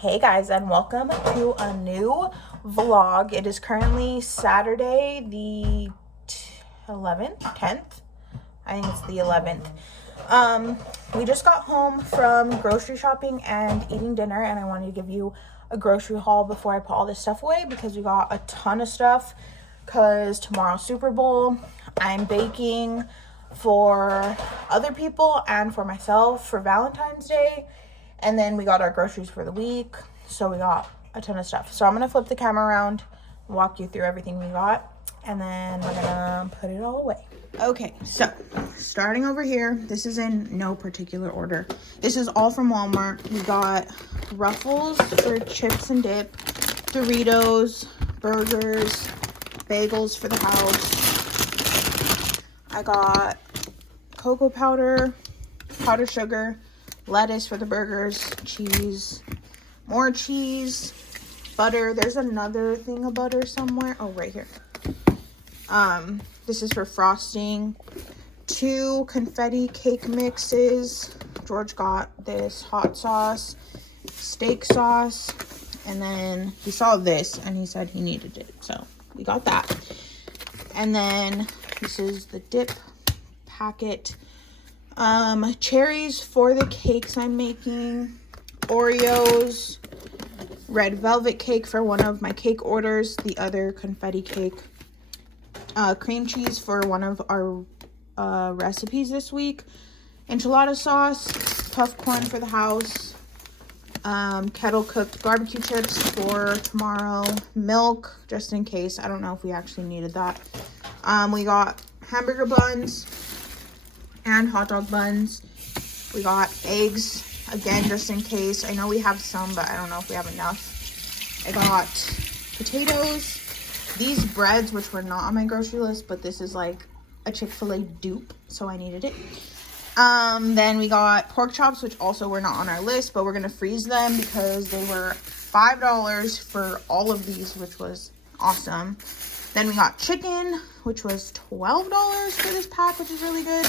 Hey guys, and welcome to a new vlog. It is currently Saturday the 11th, 10th. I think it's the 11th. We just got home from grocery shopping and eating dinner, and I wanted to give you a grocery haul before I put all this stuff away because we got a ton of stuff because tomorrow's Super Bowl. I'm baking for other people and for myself for Valentine's Day. And then we got our groceries for the week. So we got a ton of stuff. So I'm going to flip the camera around, walk you through everything we got, and then we're going to put it all away. Okay, so starting over here, this is in no particular order. This is all from Walmart. We got Ruffles for chips and dip, Doritos, burgers, bagels for the house. I got cocoa powder, powdered sugar, lettuce for the burgers, cheese, more cheese, butter. There's another thing of butter somewhere. Oh, right here. This is for frosting. 2 confetti cake mixes. George got this hot sauce, steak sauce, and then he saw this and he said he needed it. So we got that. And then this is the dip packet. Cherries for the cakes I'm making, Oreos, red velvet cake for one of my cake orders, the other confetti cake, cream cheese for one of our recipes this week, enchilada sauce, puff corn for the house, kettle cooked barbecue chips for tomorrow, milk just in case. I don't know if we actually needed that. We got hamburger buns and hot dog buns. We got eggs again just in case. I know we have some, but I don't know if we have enough. I got potatoes, these breads, which were not on my grocery list, but this is like a Chick-fil-A dupe, so I needed it. Then we got pork chops, which also were not on our list, but we're gonna freeze them because they were $5 for all of these, which was awesome. Then we got chicken, which was $12 for this pack, which is really good.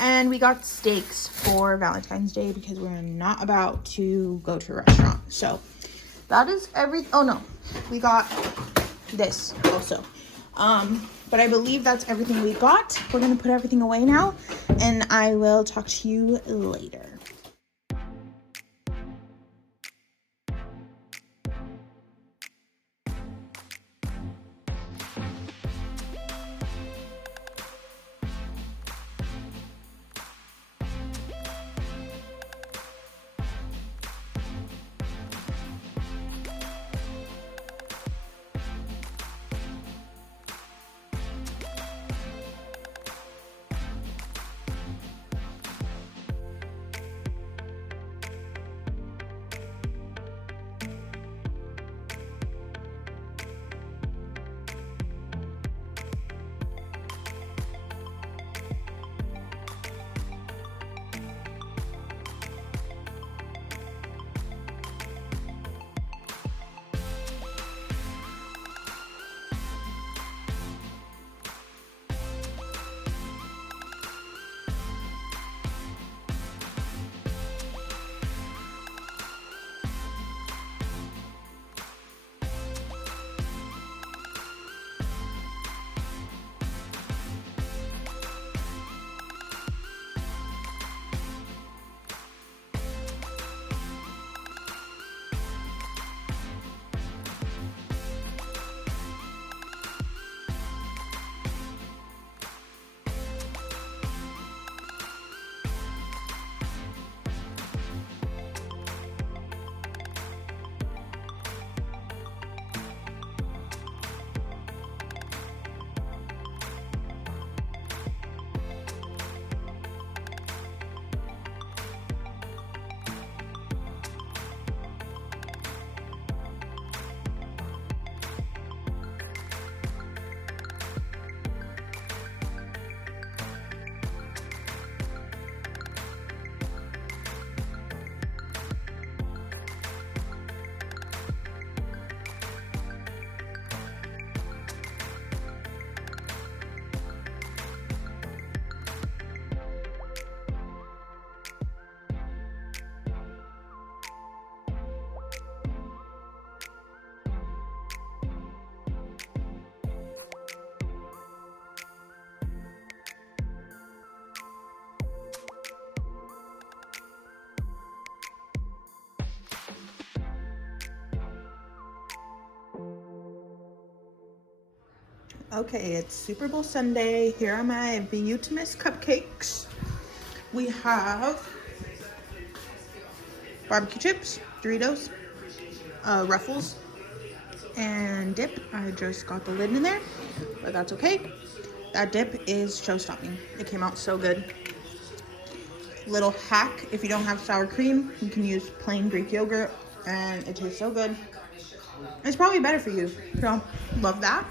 And we got steaks for Valentine's Day because we're not about to go to a restaurant. So that is oh no, we got this also. But I believe that's everything we got. We're gonna put everything away now, and I will talk to you later. Okay, it's Super Bowl Sunday. Here are my Beautimus cupcakes. We have barbecue chips, Doritos, Ruffles, and dip. I just got the lid in there, but that's okay. That dip is show-stopping. It came out so good. Little hack, if you don't have sour cream, you can use plain Greek yogurt, and it tastes so good. It's probably better for you, so love that.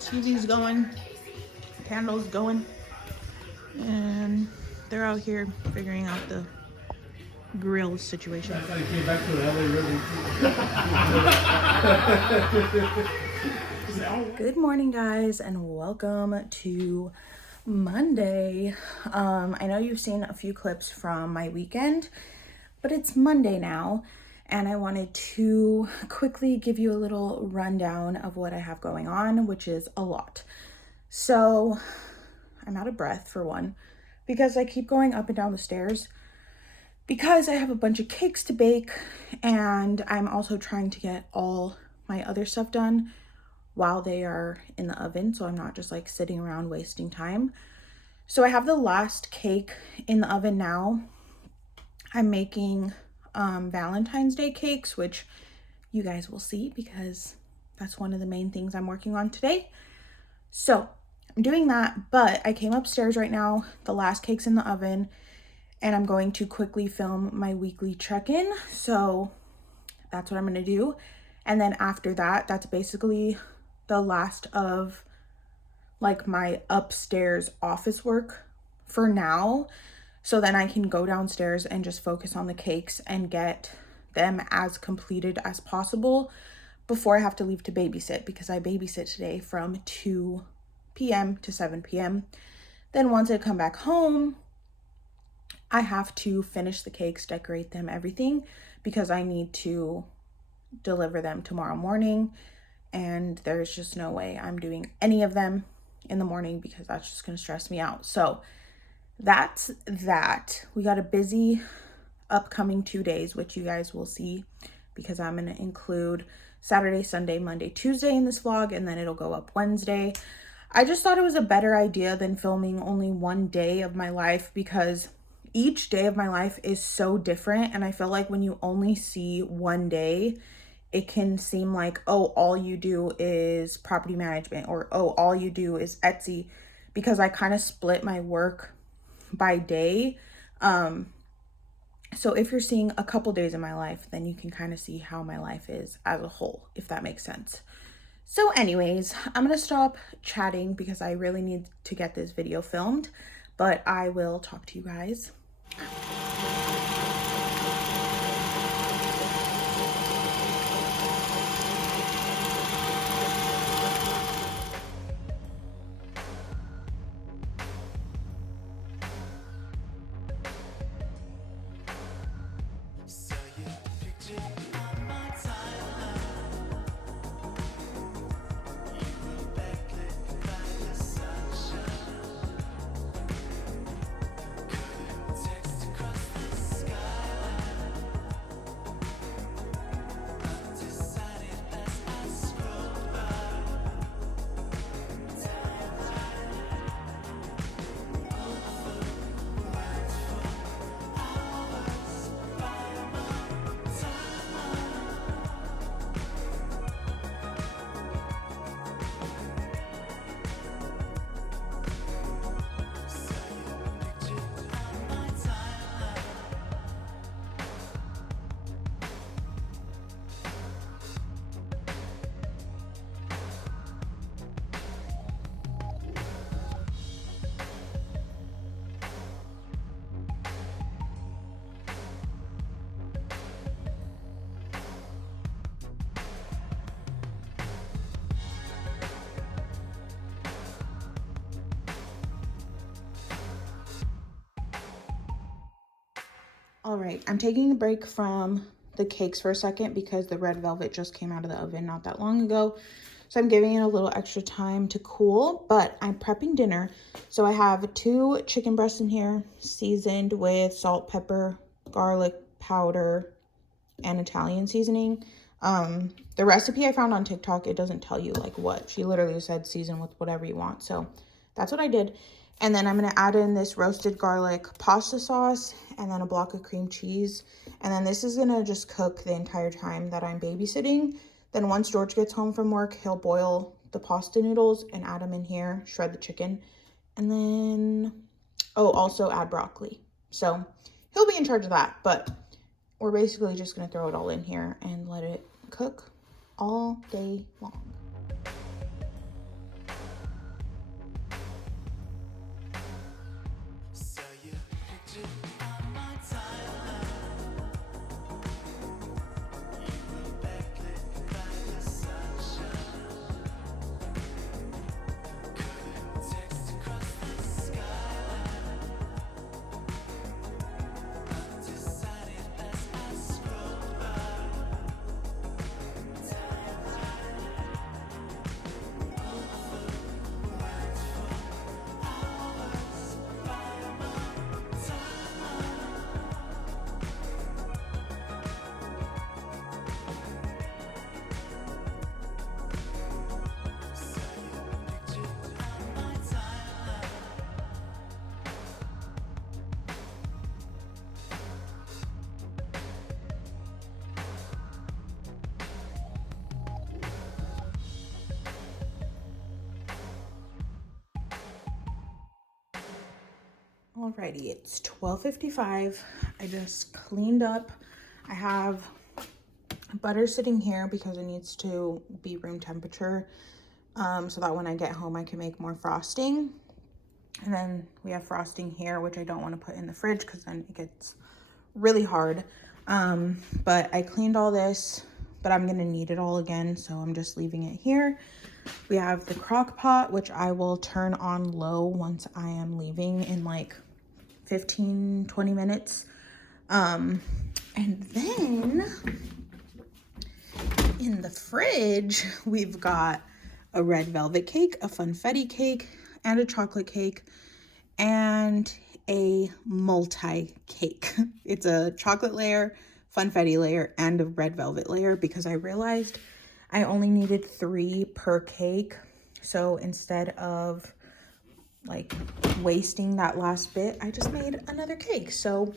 TV's going, candles going, and they're out here figuring out the grill situation. I came back to LA. Good morning, guys, and welcome to Monday. I know you've seen a few clips from my weekend, but it's Monday now, and I wanted to quickly give you a little rundown of what I have going on, which is a lot. So I'm out of breath, for one, because I keep going up and down the stairs because I have a bunch of cakes to bake, and I'm also trying to get all my other stuff done while they are in the oven, so I'm not just like sitting around wasting time. So I have the last cake in the oven now. I'm making Valentine's Day cakes, which you guys will see because that's one of the main things I'm working on today. So I'm doing that, but I came upstairs right now, the last cake's in the oven, and I'm going to quickly film my weekly check-in. So that's what I'm gonna do. And then after that, that's basically the last of like my upstairs office work for now. So then I can go downstairs and just focus on the cakes and get them as completed as possible before I have to leave to babysit, because I babysit today from 2 p.m. to 7 p.m. Then once I come back home, I have to finish the cakes, decorate them, everything, because I need to deliver them tomorrow morning, and there's just no way I'm doing any of them in the morning because that's just going to stress me out. So that's that. We got a busy upcoming 2 days, which you guys will see because I'm going to include Saturday, Sunday, Monday, Tuesday in this vlog, and then it'll go up Wednesday. I just thought it was a better idea than filming only one day of my life, because each day of my life is so different, and I feel like when you only see one day, it can seem like, oh, all you do is property management, or oh, all you do is Etsy, because I kind of split my work by day. So if you're seeing a couple days in my life, then you can kind of see how my life is as a whole, if that makes sense. So anyways, I'm gonna stop chatting because I really need to get this video filmed, but I will talk to you guys. All right, I'm taking a break from the cakes for a second because the red velvet just came out of the oven not that long ago. So I'm giving it a little extra time to cool, but I'm prepping dinner. So I have 2 chicken breasts in here, seasoned with salt, pepper, garlic powder, and Italian seasoning. The recipe I found on TikTok, it doesn't tell you like what. She literally said season with whatever you want. So that's what I did. And then I'm going to add in this roasted garlic pasta sauce and then a block of cream cheese. And then this is going to just cook the entire time that I'm babysitting. Then once George gets home from work, he'll boil the pasta noodles and add them in here, shred the chicken. And then, oh, also add broccoli. So he'll be in charge of that, but we're basically just going to throw it all in here and let it cook all day long. Alrighty, it's 12:55. I just cleaned up. I have butter sitting here because it needs to be room temperature, so that when I get home I can make more frosting. And then we have frosting here, which I don't want to put in the fridge because then it gets really hard. But I cleaned all this, but I'm gonna need it all again, so I'm just leaving it here. We have the crock pot, which I will turn on low once I am leaving in like 15-20 minutes. And then in the fridge we've got a red velvet cake, a funfetti cake, and a chocolate cake, and a multi cake. It's a chocolate layer, funfetti layer, and a red velvet layer because I realized I only needed 3 per cake. So instead of like wasting that last bit, I just made another cake. So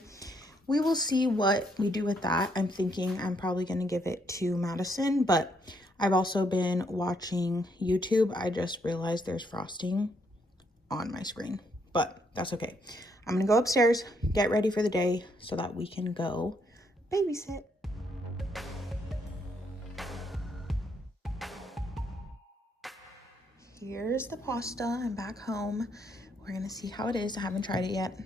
we will see what we do with that. I'm thinking I'm probably going to give it to Madison, but I've also been watching YouTube. I just realized there's frosting on my screen, but that's okay. I'm going to go upstairs, get ready for the day so that we can go babysit. Here's the pasta. I'm back home. We're gonna see how it is. I haven't tried it yet,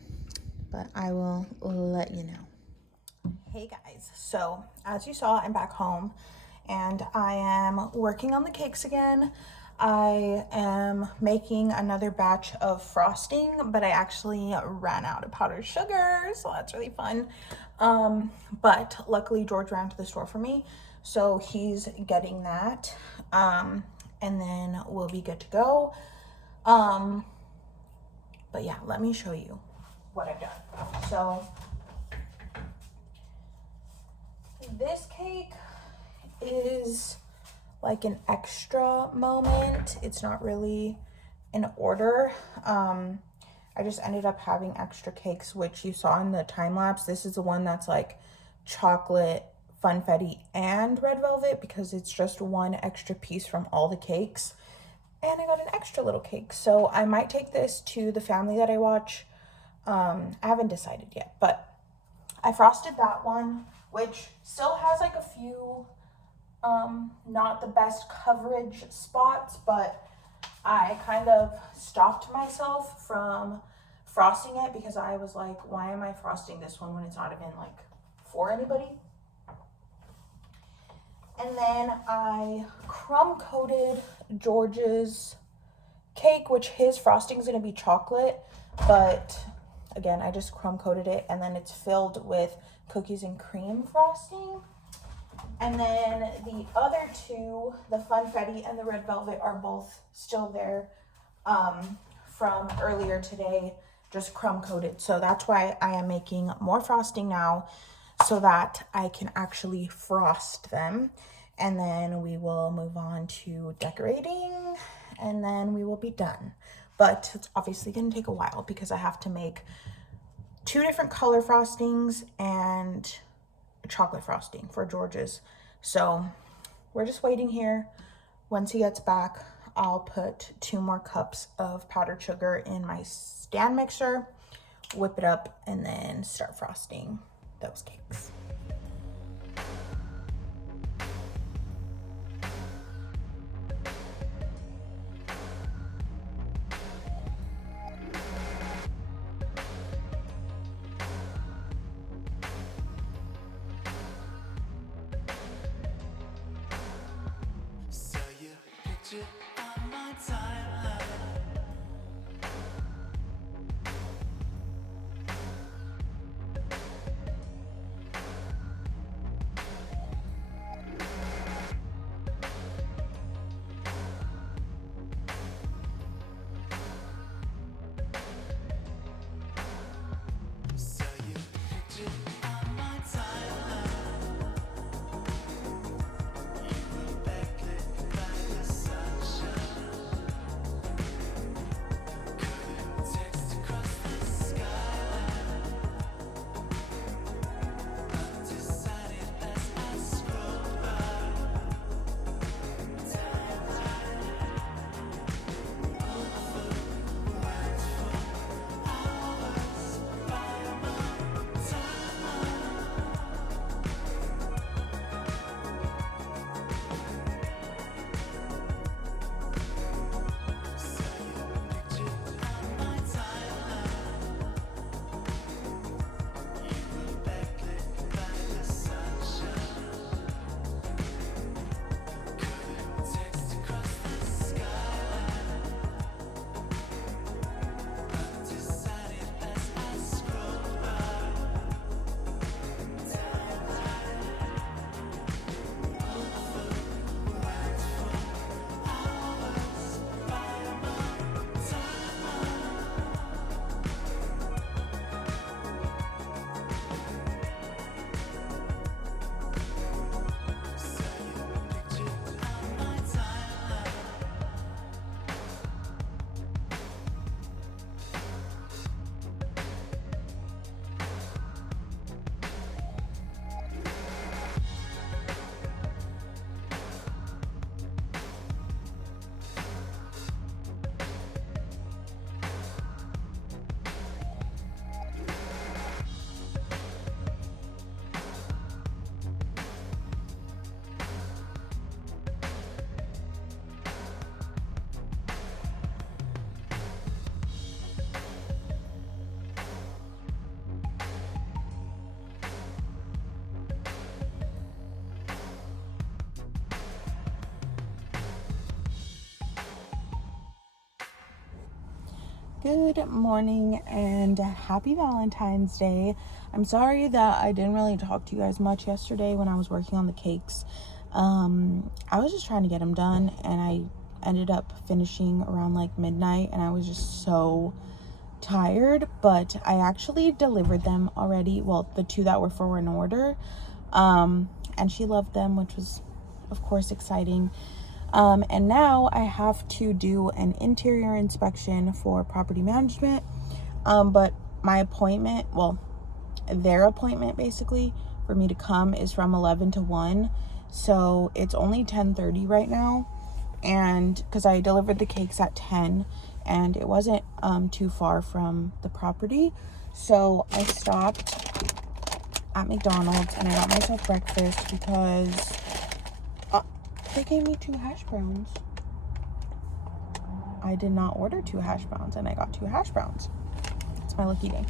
but I will let you know. Hey guys, so as you saw, I'm back home and I am working on the cakes again. I am making another batch of frosting, but I actually ran out of powdered sugar, so that's really fun. But luckily George ran to the store for me, so he's getting that. And then we'll be good to go. But yeah, let me show you what I've done. So this cake is like an extra moment. It's not really in order. I just ended up having extra cakes, which you saw in the time lapse. This is the one that's like chocolate, funfetti, and red velvet because it's just one extra piece from all the cakes. And I got an extra little cake. So I might take this to the family that I watch. I haven't decided yet, but I frosted that one, which still has like a few not the best coverage spots, but I kind of stopped myself from frosting it because I was like, why am I frosting this one when it's not even like for anybody? And then I crumb coated George's cake, which his frosting is going to be chocolate, but again, I just crumb coated it, and then it's filled with cookies and cream frosting. And then the other two, the funfetti and the red velvet, are both still there from earlier today, just crumb coated. So that's why I am making more frosting now so that I can actually frost them. and then we will move on to decorating, and then we will be done. But it's obviously gonna take a while because I have to make 2 different color frostings and a chocolate frosting for George's. So we're just waiting here. Once he gets back, I'll put 2 more cups of powdered sugar in my stand mixer, whip it up, and then start frosting those cakes. Good morning and happy Valentine's Day. I'm sorry that I didn't really talk to you guys much yesterday when I was working on the cakes. I was just trying to get them done, and I ended up finishing around like midnight, and I was just so tired, but I actually delivered them already. Well, the 2 that were for an order, and she loved them, which was of course exciting. And now I have to do an interior inspection for property management. But my appointment, well, their appointment basically for me to come is from 11 to 1. So it's only 10:30 right now. And because I delivered the cakes at 10 and it wasn't too far from the property. So I stopped at McDonald's and I got myself breakfast because they gave me 2 hash browns. I did not order 2 hash browns and I got 2 hash browns. It's my lucky day.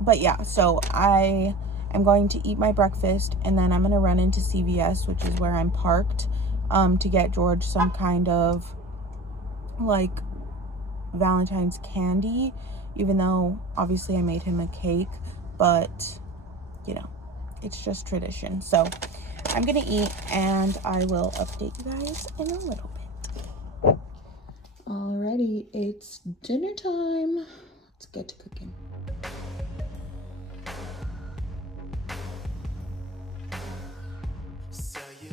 But yeah, so I am going to eat my breakfast and then I'm going to run into CVS, which is where I'm parked, to get George some kind of like Valentine's candy, even though obviously I made him a cake, but you know, it's just tradition. So I'm gonna eat and I will update you guys in a little bit. Alrighty, it's dinner time. Let's get to cooking. So you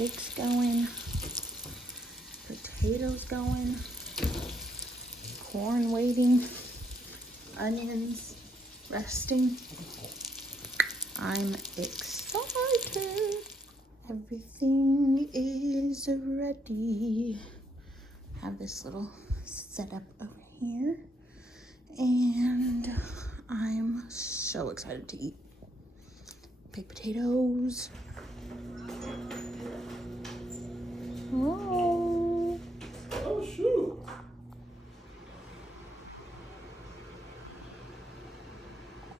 steaks going, potatoes going, corn waiting, onions resting. I'm excited. Everything is ready. Have this little setup over here, and I'm so excited to eat. Baked potatoes,